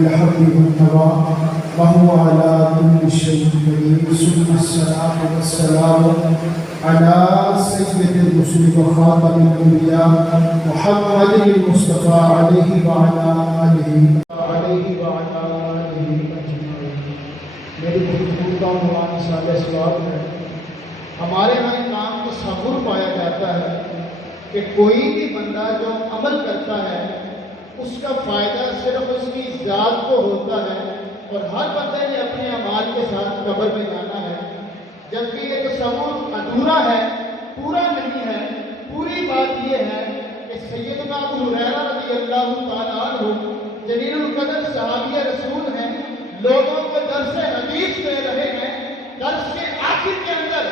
بالحق والنوى وهو على كل شيء قدير ثم الصلاة والسلام على سيد الرسل وخاتم الأنبياء محمد المصطفى عليه وعلى آله میری گفتگو کا عنوان سال اسلام ہے۔ ہمارے یہاں نام تصور پایا جاتا ہے کہ کوئی بھی بندہ جو عمل کرتا ہے اس کا فائدہ صرف اس کی ذات کو ہوتا ہے، اور ہر بندے نے اپنے اعمال کے ساتھ قبر میں جانا ہے، جبکہ یہ تصور ادھورا ہے، پورا نہیں ہے۔ پوری بات یہ ہے کہ سیدنا ابو ہریرہ رضی اللہ تعالیٰ عنہ جلیل القدر صحابی رسول ہیں، لوگوں کو درس حدیث دے رہے ہیں۔ درس کے آخر کے اندر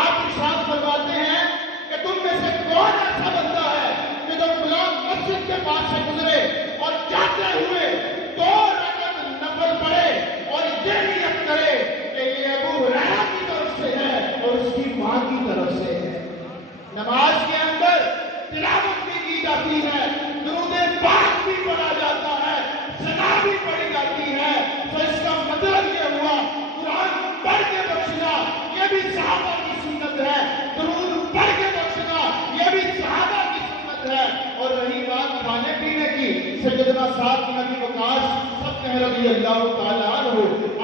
آپ ارشاد فرماتے ہیں کہ تم میں سے کون ایسا بندہ ہے کہ جو فلاں مسجد کے پاس سے گزرے اور جاتے ہوئے 2 رکعت نفل پڑھے اور یہ نیت کرے کہ یہ ابو ہریرہ کی طرف سے ہے اور اس کی ماں کی طرف سے ہے۔ نماز کے اندر تلاوت بھی کی جاتی ہے، درود پاک بھی پڑھا جاتا ہے، ثنا بھی پڑھی جاتی ہے، تو اس کا مطلب یہ ہوا قرآن پڑھ کے بخشنا یہ بھی صحابہ کی سنت ہے، درود پڑھ کے بخشنا یہ بھی صحابہ کی سنت ہے۔ اور رہی بات کھانے پینے کی، سیدنا سعد بن ابی وقاص رضی اللہ تعالیٰ عنہ،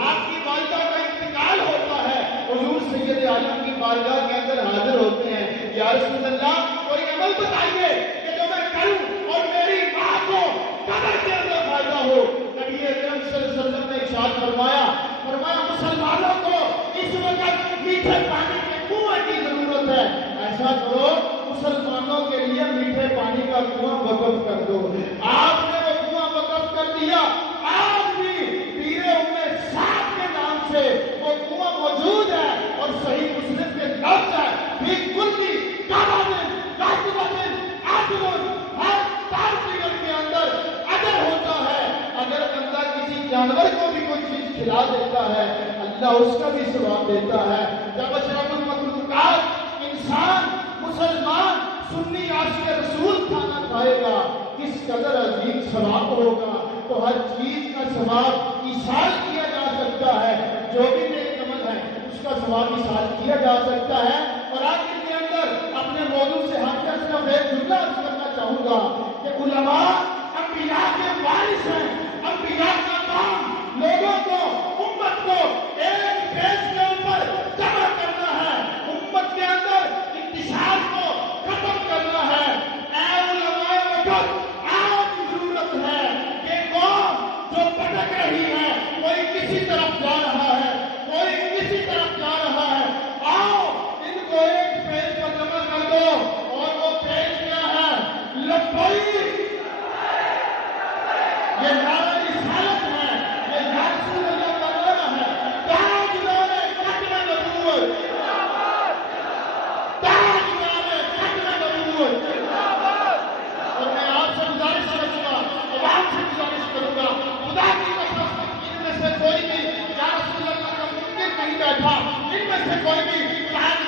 آپ کی والدہ کا انتقال ہوتا ہے، حضور سید عالم کی بارگاہ کے اندر حاضر ہوتے ہیں، یا رسول اللہ کوئی عمل بتائیے کہ جو میں کروں اور میری ماں کو قبر کے اندر فائدہ ہو۔ نبی اکرم صلی اللہ علیہ وسلم نے ارشاد فرمایا مسلمانوں کو اس وقت میٹھے پانی کے کنویں کی ضرورت ہے، ایسا کرو مسلمانوں کے لیے میٹھے پانی کا کنواں وقف کر دو۔ آپ نے وہ کنواں وقف کر دیا، آج بھی پیر ام سعد کے نام سے وہ کنواں موجود ہے، اور صحیح مسلم کے لفظ ہے فی کل کعبۃ کعبۃ عدل، ہر تارفیل کے اندر اجر ہوتا ہے۔ اگر بندہ کسی جانور کو بھی کوئی چیز کھلا دیتا ہے اللہ اس کا بھی ثواب دیتا ہے۔ جب اشرف المخلوقات انسان مسلمان سنی عاشق رسول کھانا کھائے گا کس قدر عظیم ثواب ہوگا۔ تو ہر چیز کا ثواب ایصال کیا جا سکتا ہے، جو بھی نیک عمل ہے اس کا ثواب ایصال کیا جا سکتا ہے۔ اور آخر کے اندر اپنے موضوع سے حاصل صرف ایک جملہ عرض کرنا چاہوں گا کہ علماء انبیاء کے وارث ہیں۔ انبیاء کا کام لوگوں کو، امت کو ایک پیج کے اوپر جمع کرنا ہے، امت کے اندر انتشار کو ختم کرنا ہے۔ اے علماء وقت، آپ کی ضرورت ہے کہ قوم جو بھٹک رہی ہے، کوئی کسی طرف جا رہا ہے، کوئی کسی طرف جا رہا ہے، آؤ ان کو ایک پیج پر جمع کر دو، اور وہ پیج کیا ہے؟ لبیک، یہ نعرہ رسالت ہے، یہ یا رسول اللہ کا نعرہ ہے۔ تاجدار ختم نبوت، تاجدار ختم نبوت۔ اور میں آپ سے گزارش کروں گا، عوام سے گزارش کروں گا، خدا کی قسم ان میں سے کوئی بھی یا رسول اللہ کا منکر نہیں بیٹھا، ان میں سے کوئی بھی چاہے